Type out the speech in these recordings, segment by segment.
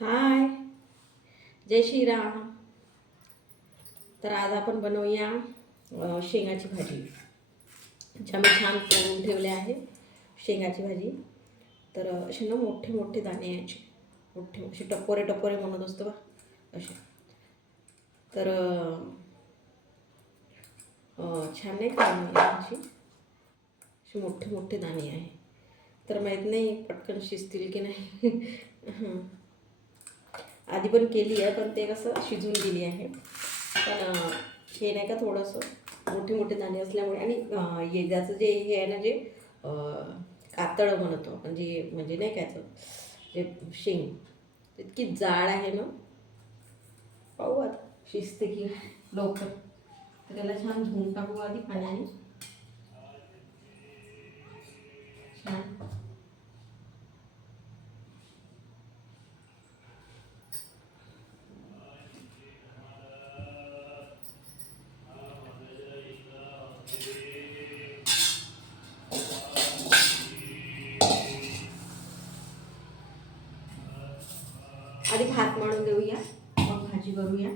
हाय, जय श्रीराम. तर आज आपण बनवूया शेंगाची भाजी. ज्या मी छान करून ठेवले आहे शेंगाची भाजी. तर असे ना मोठे मोठे दाणे यायचे, मोठे असे टपोरे टपोरे म्हणत असतो बा असे. तर छान नाही का असे असे मोठे मोठे दाणे आहे. तर माहीत नाही पटकन शिजतील की नाही. आधी पण केली आहे, पण ते कसं शिजून गेली आहे. पण हे नाही का थोडंसं मोठे मोठे दाणे असल्यामुळे आणि हे ज्याचं जे हे आहे ना, जे कातळं म्हणतो आपण, जे म्हणजे नाही काय जे शेंग इतकी जाड आहे ना. पाहू आता शिजते की लवकर. तर त्याला छान धुवून टाकू आधी पाण्याने. छान आधी भात मळून देऊया, मग भाजी करूया.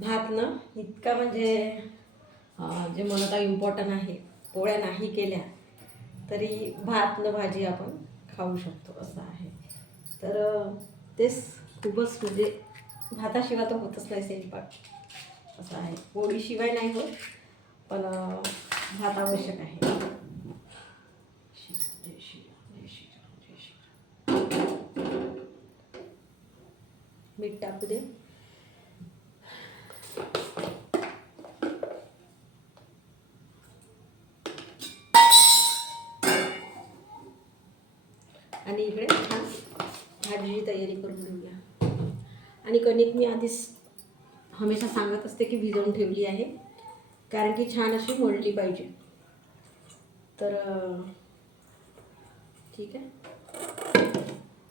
भात ना इतका म्हणजे जे म्हणत इम्पॉर्टंट आहे. पोळ्या नाही केल्या तरी भात न भाजी आपण खाऊ शकतो असं आहे. तर तेच खूपच म्हणजे भाताशिवाय तर होतच नाही स्वयंपाक असं आहे. पोळीशिवाय नाही होत, पण भात आवश्यक आहे. जय श्रीराम, जय श्रीराम, जय श्रीराम. मीठ टाकू दे. आणि इकडे छान भाजीची तयारी करून घेऊया. आणि कणिक मी आधीच हमेशा सांगत असते की भिजवून ठेवली आहे, कारण की छान अशी मळली पाहिजे. तर ठीक आहे,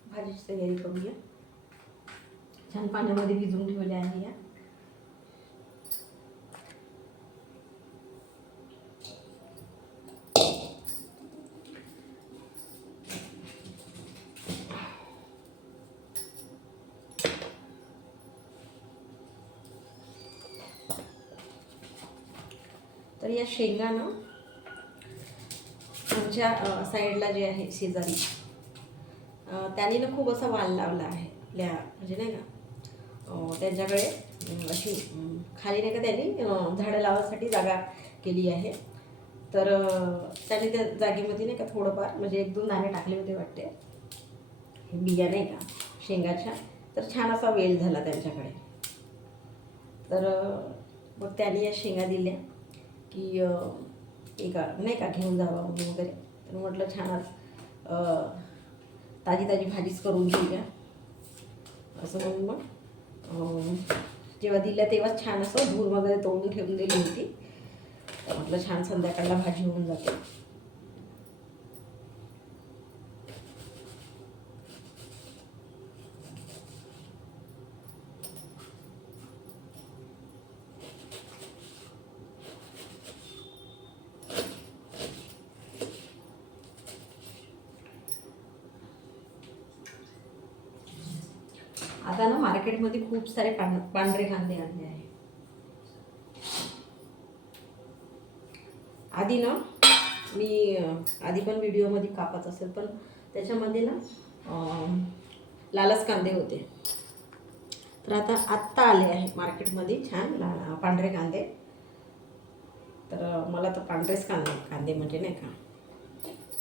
भाजीची तयारी करूया. छान पाण्यामध्ये भिजवून ठेवले आहे या. तर या शेंगा ना आमच्या साईडला जे आहे शेजारी, त्यांनी ना खूप असा वाल लावला आहे आपल्या, म्हणजे नाही का त्यांच्याकडे अशी खाली नाही का त्यांनी झाडं लावायसाठी जागा केली आहे. तर त्यांनी त्या जागेमध्ये नाही का थोडंफार म्हणजे 1-2 दाणे टाकले होते वाटते, बिया नाही का शेंगाच्या. तर छान असा वेल झाला त्यांच्याकडे. तर मग त्यांनी या शेंगा दिल्या की एका नाही का घेऊन जावा म्हणून वगैरे. तर म्हटलं छान ताजी ताजी भाजीच करून घेऊया असं म्हणून मग जेव्हा दिल्या तेव्हा छान असं धूर वगैरे तोडून ठेवून दिली होती. म्हटलं छान संध्याकाळला भाजी होऊन जाते. आता ना मार्केटमध्ये खूप सारे पांढरे कांदे आले आहे. आधी ना मी आधी पण व्हिडिओमध्ये कापत असेल, पण त्याच्यामध्ये ना लालच कांदे होते. तर आता आत्ता आले आहे मार्केटमध्ये छान पांढरे कांदे. तर मला तर पांढरेच कांदे म्हणजे नाही का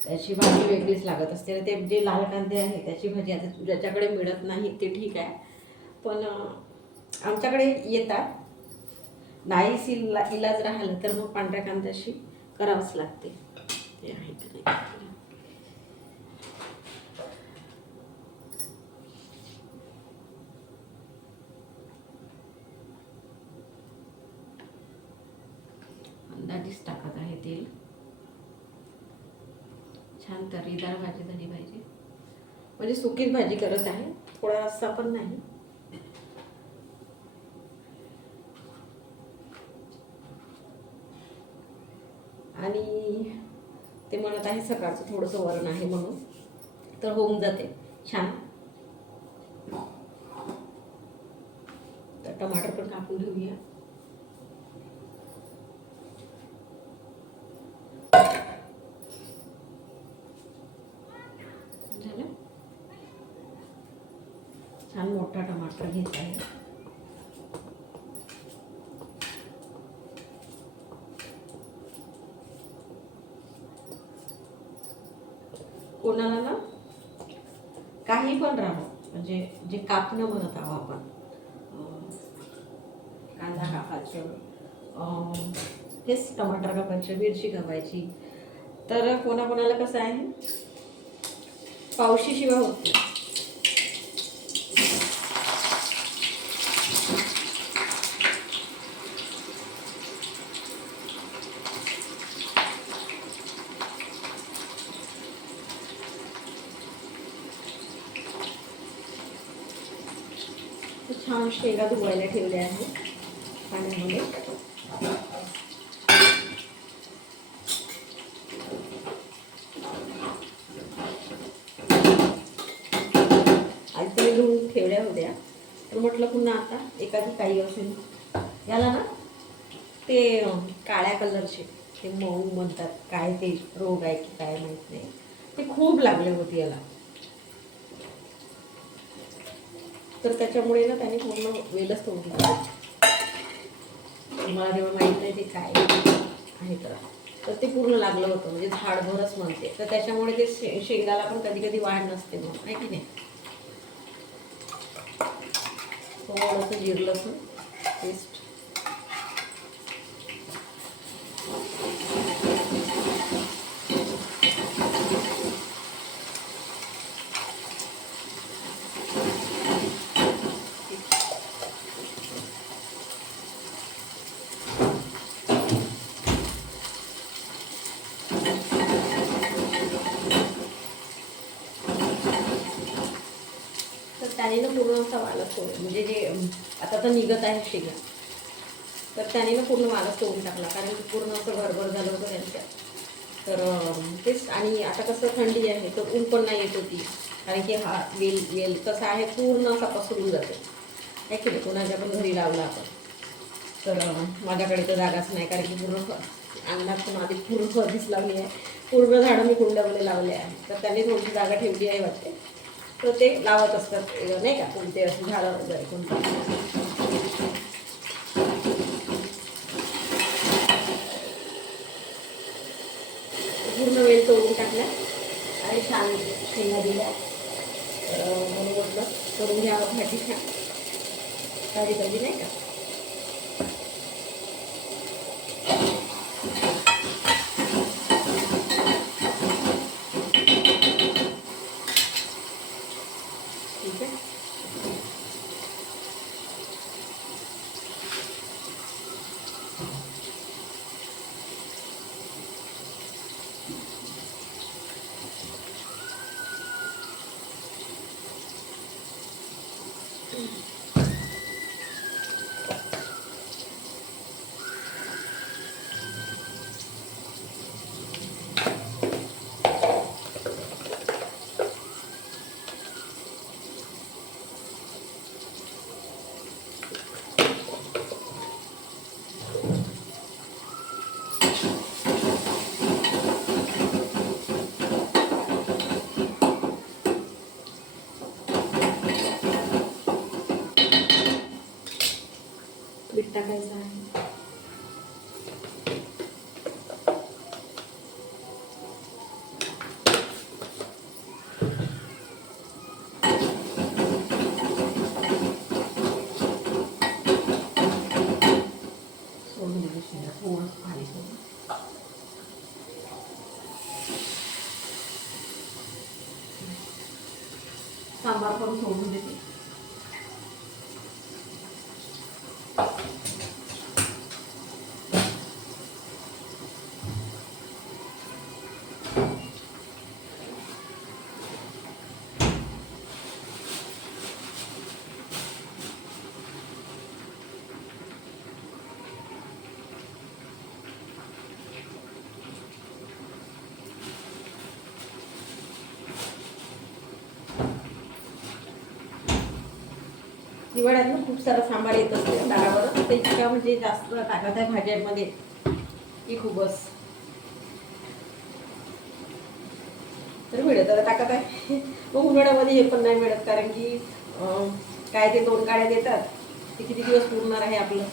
त्याची भाजी वेगळीच लागत असते. ते जे लाल कांदे आहे त्याची भाजी आता ज्याच्याकडे मिळत नाही ते ठीक आहे, पण आमच्याकडे येतात. नाहीच इलाज राहिला तर मग पांढऱ्या कांद्याशी करावंच लागते. ते आहे की नाही. अंदाजीच टाकत आहे तेल. छान तर्रीदार भाजी झाली पाहिजे, म्हणजे सुकीच भाजी करत आहे, थोडा रस्सा पण नाही. आणि ते म्हणत आहे सकाळचं थोडंसं वरण आहे म्हणून, तर होऊन जाते छान. तर टमाटर पण कापून घेऊया. झालं. छान मोठा टमाटर घ्यायचा आहे. कोणाला ना काही पण राहो, म्हणजे जे कापणं म्हणत आहोत आपण, कांदा कापायचं, हेच टमाटर कापायचं, मिरची कापायची, तर कोणाकोणाला कसं आहे पावशी शिवाय होत नाही. छान शेंगा धुवायला ठेवल्या आहे पाण्यामध्ये. आणि ते धुवून ठेवल्या होत्या, तर म्हटलं पुन्हा आता एखादी काही असेल याला ना, ते काळ्या कलरचे ते मऊ म्हणतात, काय ते रोग आहे की काय माहीत नाही, ते खूप लागले होते याला. तर त्याच्यामुळे ना त्याने पूर्ण वेलच तोडून टाकला. मला तेव्हा माहीत नाही ते काय आहे, तर ते पूर्ण लागलं होतं, म्हणजे झाडभरच म्हणते. तर त्याच्यामुळे ते शेंगाला पण कधी कधी वाढ नसते म्हणून, आहे की नाही. थोडंसं जिरं लसूण पेस्ट, तर त्याने ना पूर्ण असा वालच तोडला, म्हणजे जे आता तर निघत आहे शेंगा, तर त्याने ना पूर्ण वालच तोडून टाकला, कारण की पूर्ण असं भरभर झालं होतं त्यांच्या. तर तेच. आणि आता कसं थंडी आहे तर ऊन पण नाही येत होती, कारण की हा वेल कसा आहे पूर्ण असा पसरून जातो, आहे की नाही. कोणाच्या पण घरी लावला आपण, तर माझ्याकडे तर जागाच नाही, कारण की पूर्ण अंगणात पण आधी पूर्ण फळबीज लावली आहे, पूर्ण झाडं मी कुंड्यामध्ये लावले आहे. तर त्यांनी थोडीशी जागा ठेवली आहे वाटते, तर ते लावत असतात नाही का कोणते असे झाडं वगैरे कोणते. पूर्ण वेल तोडून टाकला आणि छान शेंगा दिल्या. म्हणून म्हटलं करून घ्यावं भाजी छान ताजी ताजी, नाही का. ठीक आहे. मीठ टाकायचं आहे. थोडं पाणी सोडून सांबार करून सोडून देते. हिवाळ्यात खूप सारा सांबार येत असते दारावर, ते इतका म्हणजे जास्त टाकत आहे भाज्यांमध्ये की खूपच. तर मिळत टाकत आहे. मग उन्हाळ्यामध्ये हे पण नाही मिळत, कारण की काय ते 2 काड्या देतात, ते किती दिवस पुरणार आहे आपलं.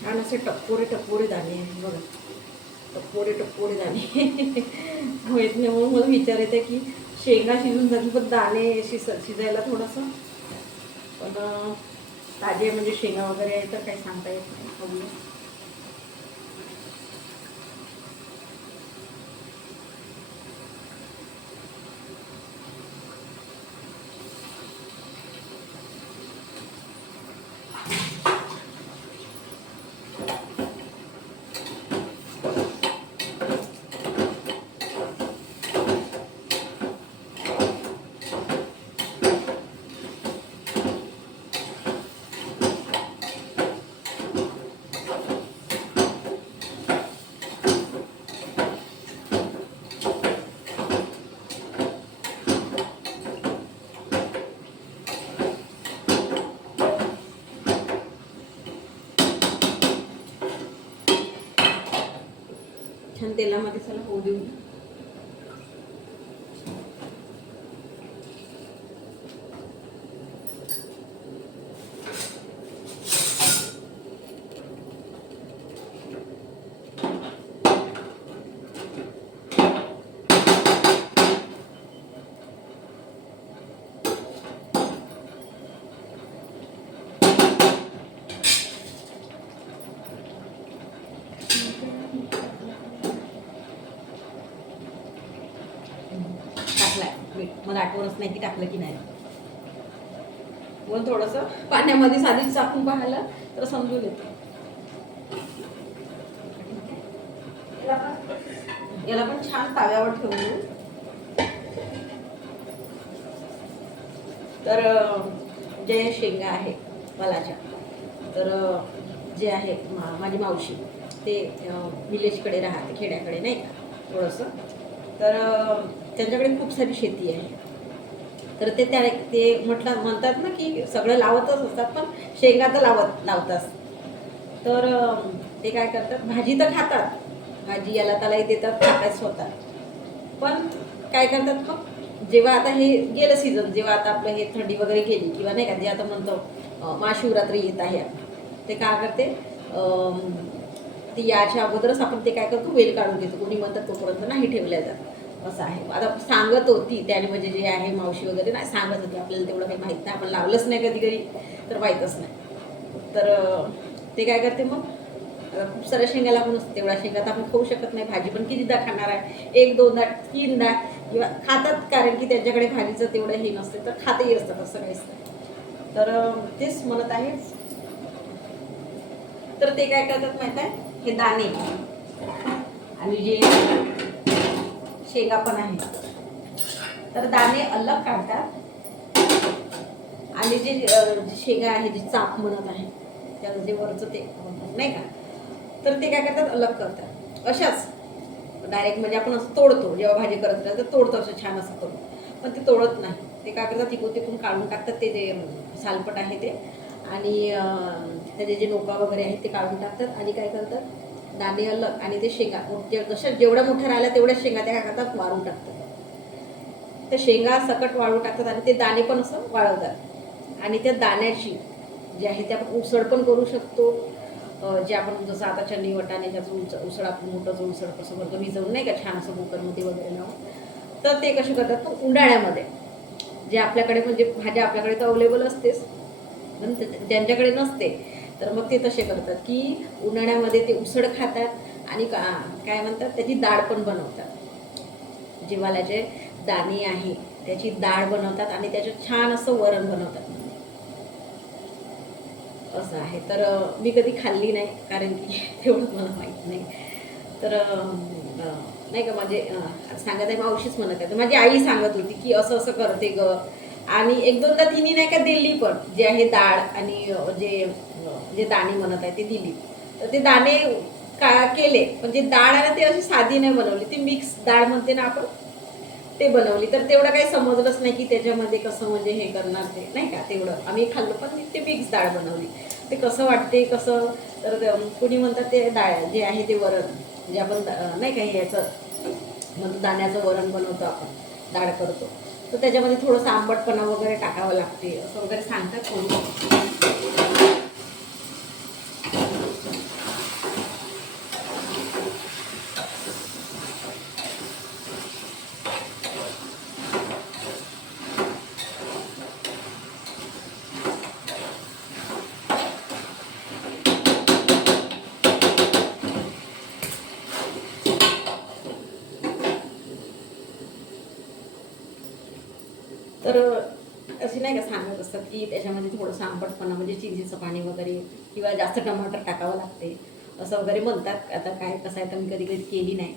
छान असे टप्पोरे टप्पोरे दाणे आहे बघा, टप्पोरे टप्पोरे दाणे. माहीत नाही, म्हणून मला विचार येते की शेंगा शिजून जातील पण दाणे शिजायला थोडंसं, पण ताजे म्हणजे शेंगा वगैरे आहे तर काही सांगता येत नाही. छान तेलामध्ये चला होऊ देऊ. मला आठवणच नाही की टाकलं की नाही, म्हणून थोडंसं पाण्यामध्ये साधीच चाकून पाहिलं तर समजून येतं. याला पण छान ताव्यावर ठेवून, तर जे शेंगा आहे वालाच्या, तर जे आहे माझी मावशी ते विलेजकडे राहते, खेड्याकडे नाही का थोडंसं, तर त्यांच्याकडे खूप सारी शेती आहे. तर ते म्हणतात ना की सगळं लावतच असतात पण शेंगा तर लावतात. तर ते काय करतात, भाजी तर खातात, भाजी याला त्यालाही देतात, खातात स्वतः. पण काय करतात मग, जेव्हा आता हे गेलं सीझन, जेव्हा आता आपलं हे थंडी वगैरे गेली किंवा नाही का, जे आता म्हणतो महाशिवरात्री येत आहे, ते काय करते, ती याच्या अगोदरच आपण ते काय करतो, वेल काढून घेतो. कोणी म्हणतात तोपर्यंत नाही ठेवल्या जात, असं आहे. आता सांगत होती त्याने, म्हणजे जे आहे मावशी वगैरे नाही सांगत होती, आपल्याला तेवढं काही माहीत नाही, आपण लावलंच नाही कधी कधी तर माहीतच नाही. तर ते काय करते मग, खूप साऱ्या शेंगा लागून असते, तेवढ्या शेंगा तर आपण खाऊ शकत नाही, भाजी पण कितीदा खाणार आहे, 1 2दा 3दा किंवा खातात, कारण की त्यांच्याकडे भाजीचं तेवढं हे नसते तर खातही असतात, असं काहीच नाही. तर तेच म्हणत आहे. तर ते काय करतात माहित आहे, हे दाणे आणि जे शेंगा पण आहे, तर दाणे अलग काढतात आणि जे शेंगा आहे, जी चाप म्हणत आहे त्याचं जे वरचं ते नाही का, तर ते काय करतात अलग करतात. अशाच डायरेक्ट म्हणजे आपण असं तोडतो जेव्हा भाजी करत राहतो तर तोडतो असं छान असं करून, पण ते तोडत नाही. ते काय करतात तिकून तिकून काढून टाकतात ते जे सालपट आहे ते, आणि त्याचे जे नोका वगैरे आहेत ते काढून टाकतात आणि काय करतात दाणे अलग आणि ते शेंगा जशा जेवढ्या मोठ्या राहिल्या तेवढ्या शेंगा त्या काय करतात वाळून टाकतात. त्या शेंगा सकट वाळून टाकतात आणि ते दाणे पण असं वाळवतात. आणि त्या दाण्याची जे आहे ते आपण उसळ पण करू शकतो. जे आपण जसं आता चणी वाटाण्याच्याचं उसळ आपण मोठं उसळ कसं करतो भिजवून नाही का छान असं कुकरमध्ये वगैरे लावून, तर ते कसे करतात तर उन्हाळ्यामध्ये जे आपल्याकडे म्हणजे भाज्या आपल्याकडे तर अवेलेबल असतेच, पण ज्यांच्याकडे नसते तर मग ते तसे करतात की उन्हाळ्यामध्ये ते उसळ खातात आणि काय म्हणतात त्याची डाळ पण बनवतात. जिवाल्याचे दाणे आहे त्याची डाळ बनवतात आणि त्याच्यात छान असं वरण बनवतात असं आहे. तर मी कधी खाल्ली नाही कारण की तेवढं मला माहीत नाही. तर नाही का माझे सांगत आहे मावशीच म्हणत आहे, तर माझी आई सांगत होती की असं असं करते ग, आणि एक दोनदा तिने नाही का दिली पण जे आहे डाळ आणि जे जे दाणे म्हणत आहे ते दिली. तर ते दाणे केले पण जे डाळ आहे ना ते अशी साधी नाही बनवली, ती मिक्स डाळ म्हणते ना आपण ते बनवली. तर तेवढं काही समजलंच नाही की त्याच्यामध्ये कसं म्हणजे हे करणार ते नाही का, तेवढं आम्ही खाल्लं पण ते मिक्स डाळ बनवली. ते कसं वाटते कसं, तर कुणी म्हणतात ते डाळ जे आहे ते वरण जे आपण नाही का याचं म्हणतो दाण्याचं वरण बनवतो आपण डाळ करतो, तर त्याच्यामध्ये थोडंसं आंबटपणा वगैरे टाकावं लागते असं वगैरे सांगतात कोणी. तर असे नाही का सांगत असतात की त्याच्यामध्ये थोडंसं आंबटपणा म्हणजे चिंचेचं पाणी वगैरे किंवा जास्त टमाटर टाकावं लागते असं वगैरे म्हणतात. आता काय कसं आहे तर मी कधी कधी केली नाही.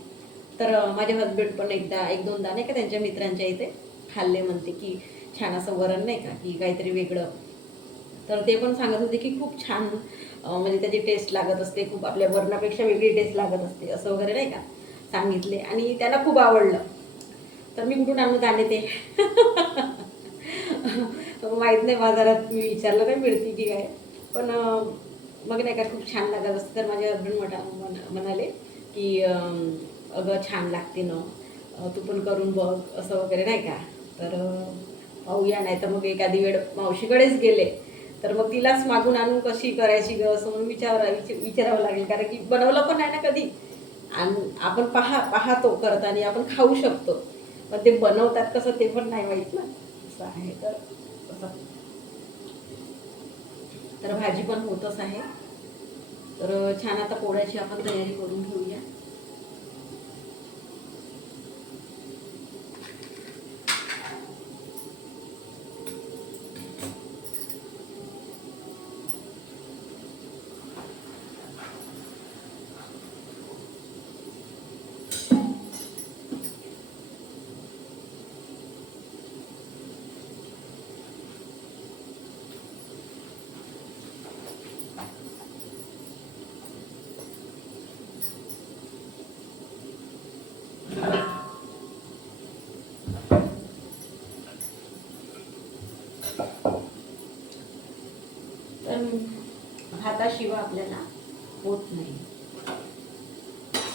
तर माझे हजबंड पण एकदा एक दोनदा नाही का त्यांच्या मित्रांच्या इथे खाल्ले, म्हणते की छान असं वरण नाही का की काहीतरी वेगळं. तर ते पण सांगत होते की खूप छान म्हणजे त्याची टेस्ट लागत असते, खूप आपल्या वरणापेक्षा वेगळी टेस्ट लागत असते असं वगैरे नाही का सांगितले, आणि त्यांना खूप आवडलं. तर मी कुठून आणू दाणे ते माहीत नाही, बाजारात मी विचारलं काय मिळते की काय, पण मग नाही का खूप छान लागत असते. तर माझे हजबंड म्हणाले की अगं छान लागते ना, तू पण करून बघ असं वगैरे नाही का. तर पाहूया, नाही तर मग एखादी वेळ मावशीकडेच गेले तर मग तिलाच मागून आणून कशी करायची ग असं म्हणून विचारावं लागेल, कारण की बनवलं पण नाही ना कधी. आणि आपण पाहतो करत आणि आपण खाऊ शकतो, पण ते बनवतात कसं ते पण नाही माहीत ना असं आहे. तर असं तर भाजी पण होतच आहे. तर छान आता पोळ्याची आपण तयारी करून घेऊया. तर भाताशिवाय आपल्याला होत नाही.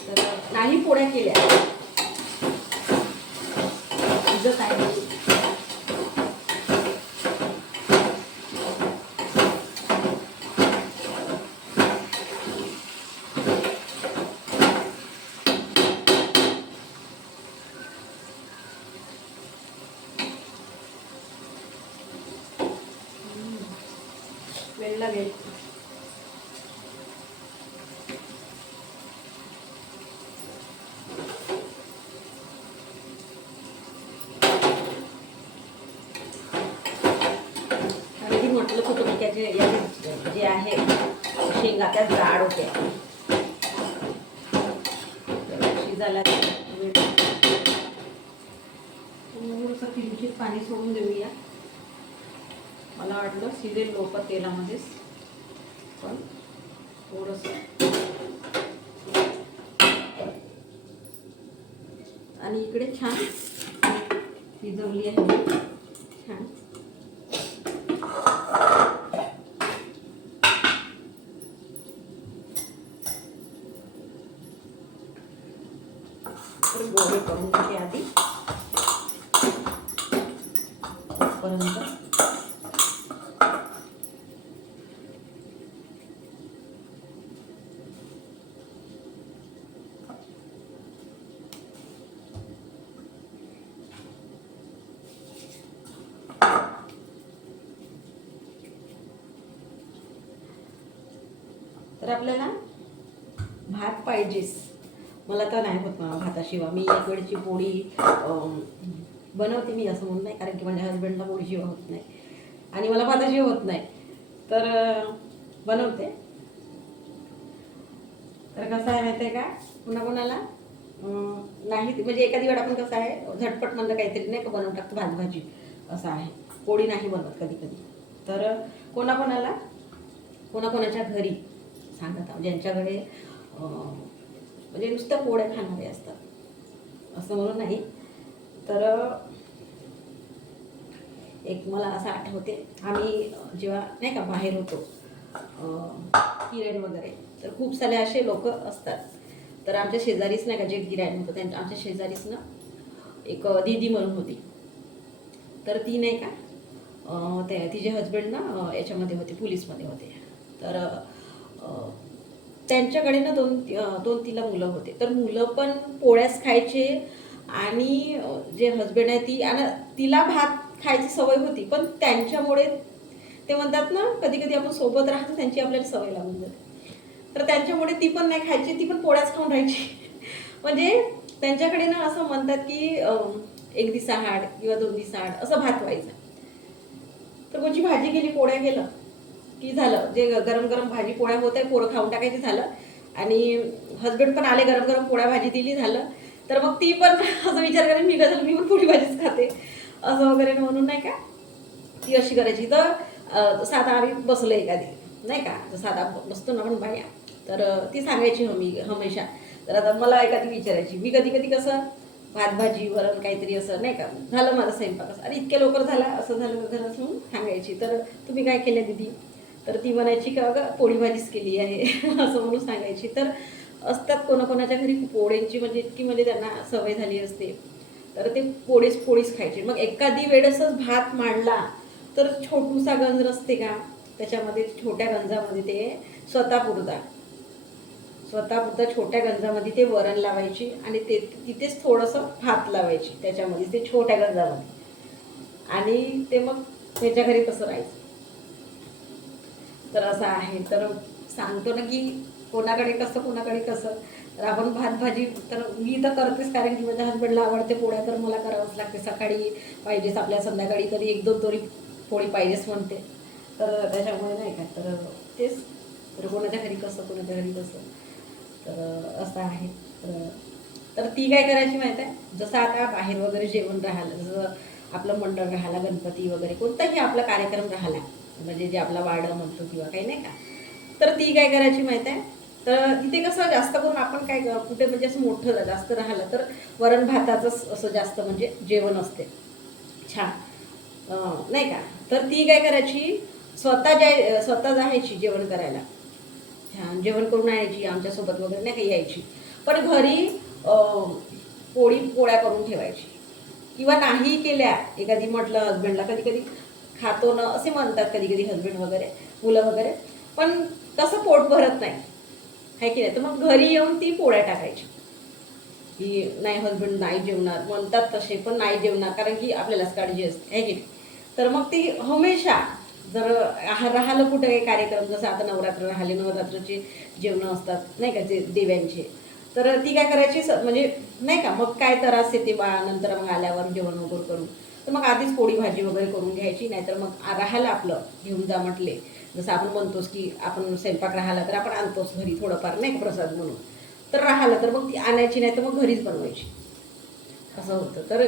तर नाही पोळ्या केल्या तुझं काय नाही. वेळ लागेल. आणि म्हटलं होतं मी त्याचे जे आहे शेंगा त्या जाड होत्या, शिजायला थोडंसं किंचित पाणी सोडून देऊया. मला वाटलं शिजेल लवकर तेलामध्येच. पण थोडंसं आणि इकडे छान शिजवली आहे छान. तर गोळे करून घेते आधी पर्यंत. तर आपल्याला भात पाहिजेच. मला तर नाही होत भाताशिवाय. मी एक वेळची पोळी बनवते मी, असं म्हणून नाही, कारण की माझ्या हजबंडला पोळीशिवाय होत नाही आणि मला भाताशिवाय होत नाही, तर बनवते. तर कसं आहे माहिती आहे का, कोणाकोणाला नाही म्हणजे एखादी वेळ आपण कसं आहे झटपट म्हणलं काहीतरी नाही का बनवून टाकतो भात भाजी, असं आहे. पोळी नाही बनवत कधी कधी. तर कोणाकोणाच्या घरी सांगत आहोत ज्यांच्याकडे म्हणजे नुसत्या पोळ्या खाणारे असतात असं म्हणून नाही. तर एक मला असं आठवते, आम्ही जेव्हा नाही का बाहेर होतो किराण वगैरे, तर खूप सारे असे लोक असतात. तर आमच्या शेजारीच नाही का जे किराण होतं त्यांच्या आमच्या शेजारीच ना एक दीदी म्हणून होती. तर ती नाही का ते तिचे हजबंड ना याच्यामध्ये होते, पोलीसमध्ये होते. तर त्यांच्याकडे ना दोन तिला मुलं होते. तर मुलं पण पोळ्याच खायचे आणि जे हजबंड आहे ती आणि तिला भात खायची सवय होती. पण त्यांच्यामुळे ते म्हणतात ना कधी कधी आपण सोबत राहतो त्यांची आपल्याला सवय लागून जाते. तर त्यांच्यामुळे ती पण नाही खायची, ती पण पोळ्याच खाऊन राहायची. म्हणजे त्यांच्याकडे ना असं म्हणतात की एक दिवसाआड किंवा 2 दिवसाआड असं भात व्हायचं. तर कोणची भाजी केली, पोळ्या केलं की झालं. जे गरम गरम भाजी पोळ्या होत आहे पोरं खाऊन टाकायची झालं. आणि हजबंड पण आले, गरम गरम पोळ्या भाजी दिली झालं. तर मग ती पण असं विचार करेन मी झालं मी पण पोळी भाजीच खाते असं वगैरे म्हणून नाही का ती अशी करायची. तर साधा आम्ही बसलो एखादी नाही का, तर साधा बसतो ना आपण बाया, तर ती सांगायची हमेशा. तर आता मला एखादी विचारायची, मी कधी कधी कसं भात भाजी वरण काहीतरी असं नाही का झालं माझा स्वयंपाक असं, अरे इतक्या लवकर झाला असं झालं झालं असं म्हणून सांगायची. तर तुम्ही काय केलं दीदी, तर ती म्हणायची का अगं पोळी भाजीच केली आहे असं म्हणून सांगायची. तर असतात कोणाकोणाच्या घरी पोळ्यांची म्हणजे इतकी म्हणजे त्यांना सवय झाली असते, तर ते पोळीच खायचे. मग एखादी वेळेसच भात मांडला तर छोटूसा गंज नसते का, त्याच्यामध्ये छोट्या गंजामध्ये ते स्वतःपुरता छोट्या गंजामध्ये ते वरण लावायची आणि ते तिथेच थोडंसं भात लावायची त्याच्यामध्ये ते छोट्या गंजामध्ये, आणि ते मग त्याच्या घरी तसं राहायचं. तर असं आहे. तर सांगतो ना की कोणाकडे कसं. तर आपण भात भाजी तर मी तर करतेच, कारण की माझ्या हजबंडला आवडते पोळ्या, तर मला करावंच लागते. सकाळी पाहिजेच आपल्या, संध्याकाळी तरी 1-2 तरी पोळी पाहिजेच म्हणते. तर त्याच्यामुळे नाही का, तर तेच. तर कोणाच्या घरी कसं. तर असं आहे. तर ती काय करायची माहीत आहे, जसं आता बाहेर वगैरे जेवण राहिलं, जसं आपलं मंडळ राहिला, गणपती वगैरे कोणताही आपला कार्यक्रम राहिला, म्हणजे जे आपला वाडा म्हणतो किंवा काही नाही का, तर ती काय करायची माहीत आहे, तर तिथे कसं जास्त करून आपण काय कुठे म्हणजे असं मोठं जास्त राहिलं तर वरण भाताचंच असं जास्त म्हणजे जेवण असते छान नाही का. तर ती काय करायची, स्वतः जायची जेवण करायला, छान जेवण करून यायची, आमच्यासोबत वगैरे नाही काही यायची. पण घरी पोळ्या करून ठेवायची. किंवा नाही केल्या, एखादी म्हटलं हजबंडला, कधी कधी खातो ना असे म्हणतात कधी कधी हजबंड वगैरे, मुलं वगैरे, पण तसं पोट भरत नाही आहे की नाही. तर मग घरी येऊन ती पोळ्या टाकायची की नाही हजबंड नाही जेवणार म्हणतात तसे, पण नाही जेवणार कारण की आपल्यालाच काळजी असते आहे की नाही. तर मग ती हमेशा जर राहिलं कुठं काही कार्यक्रम, जसं आता नवरात्र राहिले, नवरात्रचे जेवणं असतात नाही का जे देव्यांचे, तर ती काय करायची म्हणजे नाही का, मग काय त्रास येते बा नंतर मग आल्यावर जेवण वगैरे करून, तर मग आधीच पोळी भाजी वगैरे करून घ्यायची. नाहीतर मग राहायला आपलं घेऊन जा म्हटले, जसं आपण म्हणतोच की आपण स्वयंपाक राहिला तर आपण आणतोच घरी थोडंफार नाही का प्रसाद म्हणून, तर राहिलं तर मग ती आणायची, नाही तर मग घरीच बनवायची असं होतं. तर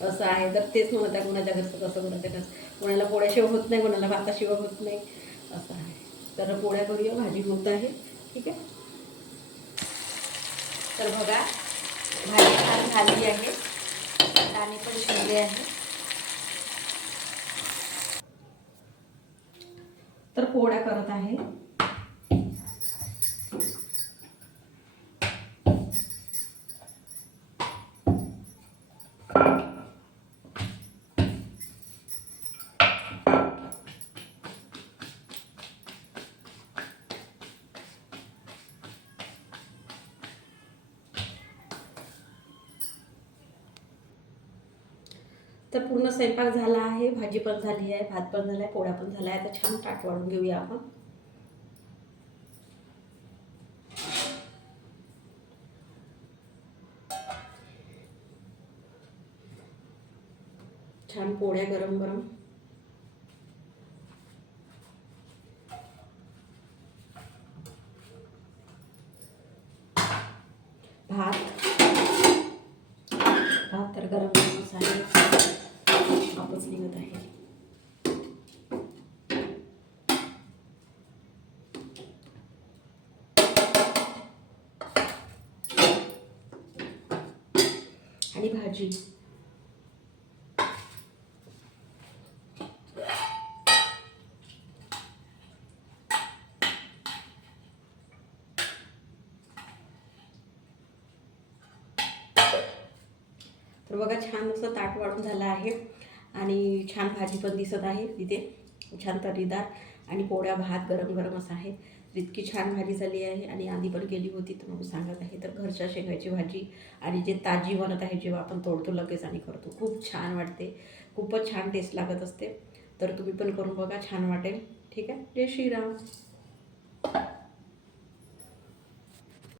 असं आहे. तर तेच म्हणत आहे, कोणाच्या घरचं कसं, कोणाच्या घरचं कोणाला पोळ्याशिवाय होत नाही, कोणाला भाताशिवाय होत नाही, असं आहे. तर पोळ्या करूया, भाजी होत आहे. ठीक आहे. तर बघा भाजी छान झाली आहे, दाणे पण शिजले आहे. तर पोळ्या करत आहे. तर पूर्ण स्वयंपाक झाला आहे, भाजी पण झाली आहे, भात पण झाला आहे, पोळ्या पण झाल्या आहे. आता छान ताट वाढून घेऊया आपण. छान पोळ्या गरम गरम. भात भात तर गरम गरमच आहे, वापस निघत आहे. आणि भाजी. तर बघा छान असं ताट वाढून झालं आहे आणि छान भाजी पण दिसत आहे तिथे, छान तर्रीदार. आणि पोळ्या भात गरम गरम असं आहे. इतकी छान भाजी झाली आहे आणि आधी पण केली होती तर मग सांगत आहे. तर घरच्या शेंगाची भाजी आणि जे ताजी बनत आहे, जेव्हा आपण तोडतो लगेच आणि करतो, खूप छान वाटते, खूपच छान टेस्ट लागत असते. तर तुम्ही पण करून बघा, छान वाटेल. ठीक आहे. जय श्रीराम.